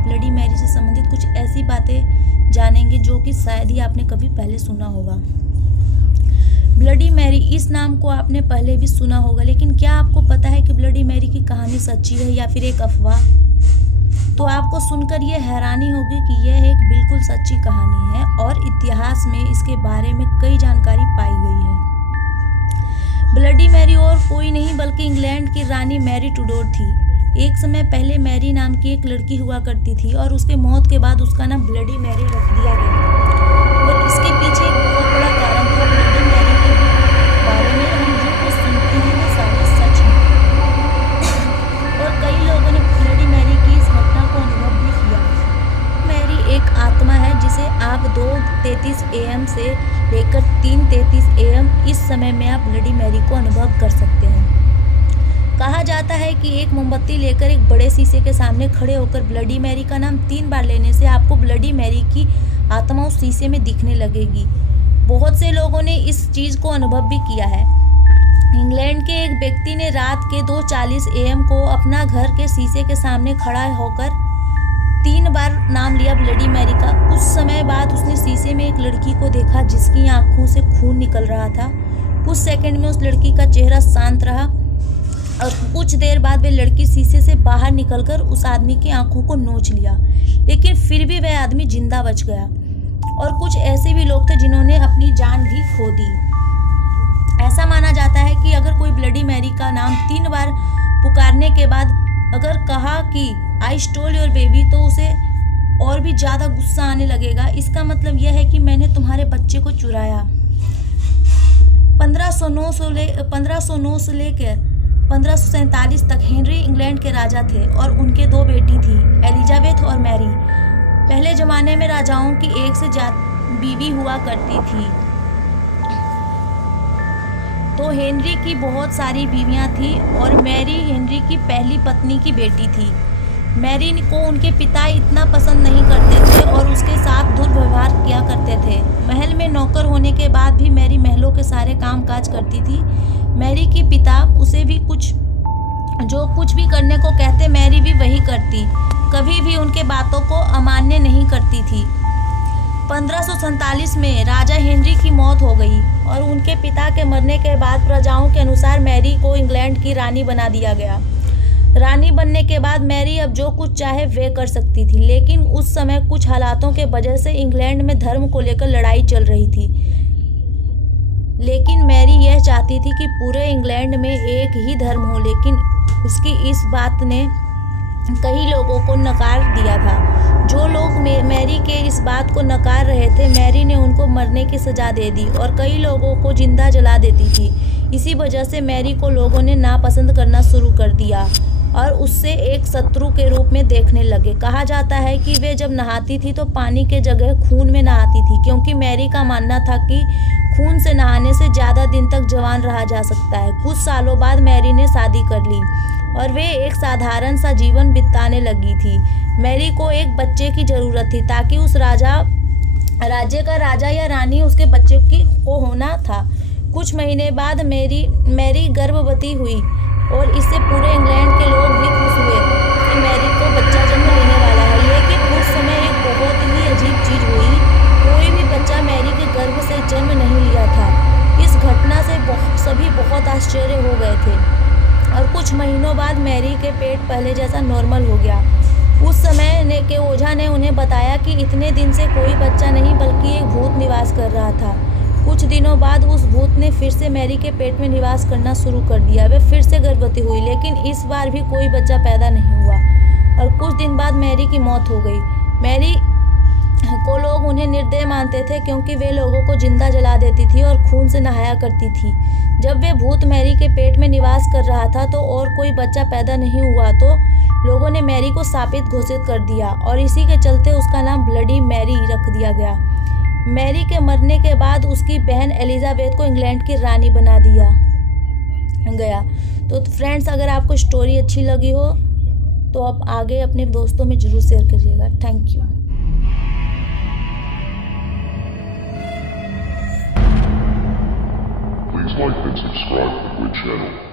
आप bloody Mary से संबंधित कुछ ऐसी बातें जानेंगे जो कि शायद ही आपने कभी पहले सुना होगा। ब्लडी मैरी इस नाम को आपने पहले भी सुना होगा, लेकिन क्या आपको पता है कि ब्लडी मैरी की कहानी सच्ची है या फिर एक अफवाह? तो आपको सुनकर ये हैरानी होगी कि यह एक बिल्कुल सच्ची कहानी है और इतिहास में इसके बारे में कई जानकारी पाई गई है। ब्लडी मैरी और कोई नहीं बल्कि इंग्लैंड की रानी मैरी टूडोर थी। एक समय पहले मैरी नाम की एक लड़की हुआ करती थी और उसके मौत के बाद उसका नाम ब्लडी मैरी रख दिया गया। और इसके पीछे एक बहुत बड़ा कारण था। ब्लडी मैरी के बारे में हम जो कुछ सुनते हैं वो सारे सच हैं और कई लोगों ने ब्लडी मैरी की इस घटना को अनुभव भी किया। मैरी एक आत्मा है जिसे आप 2:33 AM से लेकर 3:33 AM इस समय में आप ब्लडी मैरी को अनुभव कर सकते हैं। कहा जाता है कि एक मोमबत्ती लेकर एक बड़े शीशे के सामने खड़े होकर ब्लडी मैरी का नाम 3 बार लेने से आपको ब्लडी मैरी की आत्मा उस शीशे में दिखने लगेगी। बहुत से लोगों ने इस चीज़ को अनुभव भी किया है। इंग्लैंड के एक व्यक्ति ने रात के 2:40 AM को अपना घर के शीशे के सामने खड़ा होकर 3 बार नाम लिया ब्लडी मैरी का। कुछ समय बाद उसने शीशे में एक लड़की को देखा जिसकी आंखों से खून निकल रहा था। कुछ सेकंड में उस लड़की का चेहरा शांत रहा और कुछ देर बाद वह लड़की शीशे से बाहर निकलकर उस आदमी की आंखों को नोच लिया, लेकिन फिर भी वह आदमी जिंदा बच गया। और कुछ ऐसे भी लोग थे जिन्होंने अपनी जान भी खो दी। ऐसा माना जाता है कि अगर कोई ब्लडी मैरी का नाम 3 बार पुकारने के बाद अगर कहा कि आई स्टोल योर बेबी, तो उसे और भी ज़्यादा गुस्सा आने लगेगा। इसका मतलब यह है कि मैंने तुम्हारे बच्चे को चुराया। 1509 से लेकर 1547 तक हेनरी इंग्लैंड के राजा थे और उनके 2 बेटी थी, एलिजाबेथ और मैरी। पहले ज़माने में राजाओं की एक से ज़्यादा बीवी हुआ करती थी, तो हेनरी की बहुत सारी बीवियां थीं और मैरी हेनरी की पहली पत्नी की बेटी थी। मैरी को उनके पिता इतना पसंद नहीं करते थे और उसके साथ दुर्व्यवहार किया करते थे। महल में नौकर होने के बाद भी मैरी महलों के सारे काम काज करती थी। मैरी की पिता उसे भी जो कुछ भी करने को कहते मैरी भी वही करती, कभी भी उनके बातों को अमान्य नहीं करती थी। 1547 में राजा हेनरी की मौत हो गई और उनके पिता के मरने के बाद प्रजाओं के अनुसार मैरी को इंग्लैंड की रानी बना दिया गया। रानी बनने के बाद मैरी अब जो कुछ चाहे वे कर सकती थी, लेकिन उस समय कुछ हालातों के वजह से इंग्लैंड में धर्म को लेकर लड़ाई चल रही थी। लेकिन मैरी यह चाहती थी कि पूरे इंग्लैंड में एक ही धर्म हो, लेकिन उसकी इस बात ने कई लोगों को नकार दिया था। जो लोग मैरी के इस बात को नकार रहे थे, मैरी ने उनको मरने की सज़ा दे दी और कई लोगों को जिंदा जला देती थी। इसी वजह से मैरी को लोगों ने नापसंद करना शुरू कर दिया और उससे एक शत्रु के रूप में देखने लगे। कहा जाता है कि वे जब नहाती थी तो पानी के जगह खून में नहाती थी, क्योंकि मैरी का मानना था कि खून से नहाने से ज़्यादा दिन तक जवान रहा जा सकता है। कुछ सालों बाद मैरी ने शादी कर ली और वे एक साधारण सा जीवन बिताने लगी थी। मैरी को एक बच्चे की ज़रूरत थी ताकि उस राज्य का राजा या रानी उसके बच्चे को होना था। कुछ महीने बाद मैरी गर्भवती हुई और इससे पूरे इंग्लैंड के लोग भी खुश हुए कि मैरी को बच्चा जन्म लेने वाला है। लेकिन उस समय एक बहुत ही अजीब चीज़ हुई। कोई भी बच्चा मैरी के गर्भ से जन्म नहीं लिया था। इस घटना से सभी बहुत आश्चर्य हो गए थे और कुछ महीनों बाद मैरी के पेट पहले जैसा नॉर्मल हो गया। उस समय के ओझा ने उन्हें बताया कि इतने दिन से कोई बच्चा नहीं बल्कि एक भूत निवास कर रहा था। कुछ दिनों बाद उस भूत ने फिर से मैरी के पेट में निवास करना शुरू कर दिया। वे फिर से गर्भवती हुई, लेकिन इस बार भी कोई बच्चा पैदा नहीं हुआ और कुछ दिन बाद मैरी की मौत हो गई। मैरी को लोग उन्हें निर्दयी मानते थे क्योंकि वे लोगों को जिंदा जला देती थी और खून से नहाया करती थी। जब वे भूत मैरी के पेट में निवास कर रहा था तो और कोई बच्चा पैदा नहीं हुआ तो लोगों ने मैरी को शापित घोषित कर दिया और इसी के चलते उसका नाम ब्लडी मैरी रख दिया गया। मैरी के मरने के बाद उसकी बहन एलिजाबेथ को इंग्लैंड की रानी बना दिया गया। तो फ्रेंड्स, अगर आपको स्टोरी अच्छी लगी हो तो आप आगे अपने दोस्तों में ज़रूर शेयर करिएगा। Thank you. Please like and subscribe to the channel.